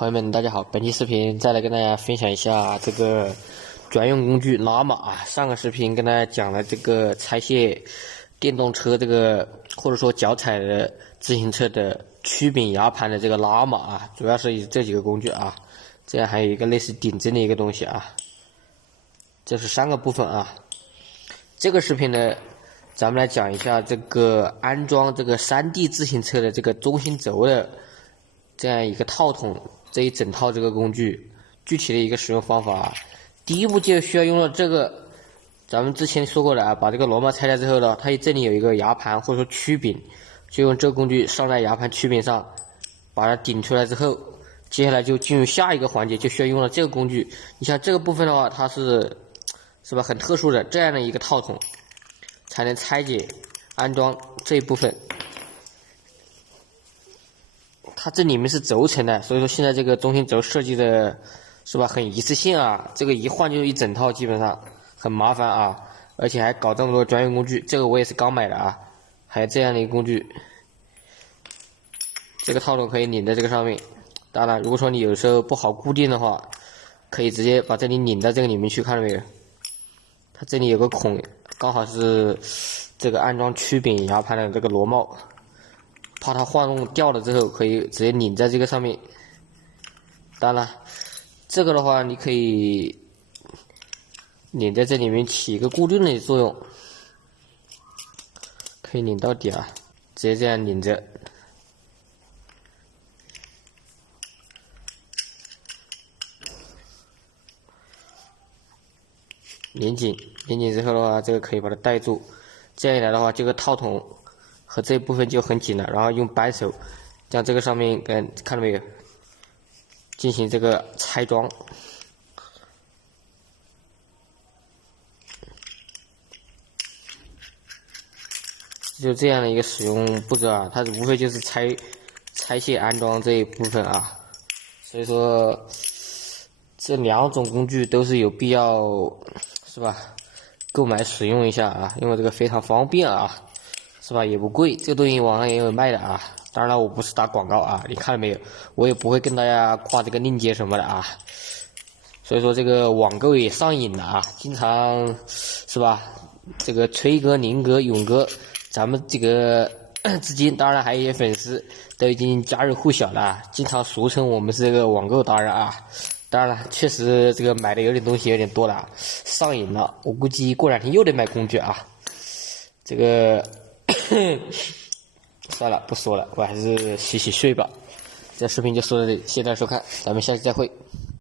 朋友们，大家好！本期视频再来跟大家分享一下这个专用工具拉玛。上个视频跟大家讲了这个拆卸电动车这个或者说脚踩的自行车的曲柄牙盘的这个拉玛主要是以这几个工具啊。这样还有一个类似顶针的一个东西啊。这是3个部分啊。这个视频呢，咱们来讲一下这个安装这个3D 自行车的这个中心轴的这样一个套筒。这一整套这个工具具体的一个使用方法第一步就需要用到这个，咱们之前说过的把这个螺帽拆开之后呢，它这里有一个牙盘或者说曲柄，就用这个工具上在牙盘曲柄上，把它顶出来之后，接下来就进入下一个环节，就需要用到这个工具。你像这个部分的话，它是吧很特殊的这样的一个套筒，才能拆解安装这一部分。它这里面是轴承的，所以说现在这个中心轴设计的很一次性啊，这个一换就一整套，基本上很麻烦啊，而且还搞这么多专用工具，这个我也是刚买的啊，还有这样的一个工具，这个套筒可以拧在这个上面。当然，如果说你有时候不好固定的话，可以直接把这里拧到这个里面去，看到没有？它这里有个孔，刚好是这个安装曲柄牙盘的这个螺帽。怕它晃动掉了之后，可以直接拧在这个上面。当然，这个的话你可以拧在这里面起一个固定的作用，可以拧到底啊，直接这样拧着。拧紧之后的话，这个可以把它带住。这样一来的话，这个套筒和这部分就很紧了，然后用扳手将这个上面看到没有，进行这个拆装。就这样的一个使用步骤啊，它无非就是拆卸安装这一部分啊。所以说这2种工具都是有必要购买使用一下啊，因为这个非常方便啊。也不贵，这个东西网上也有卖的啊。当然了，我不是打广告啊，你看到没有？我也不会跟大家挂这个链接什么的啊。所以说这个网购也上瘾了啊，经常这个崔哥、宁哥、勇哥，咱们这个资金，当然还有一些粉丝都已经加入户小了啊，经常俗称我们是这个网购达人啊。当然了，确实这个买的有点东西有点多了，上瘾了。我估计过2天又得买工具啊。这个。算了，不说了，我还是洗洗睡吧。这视频就说到这里，谢谢大家收看，咱们下期再会。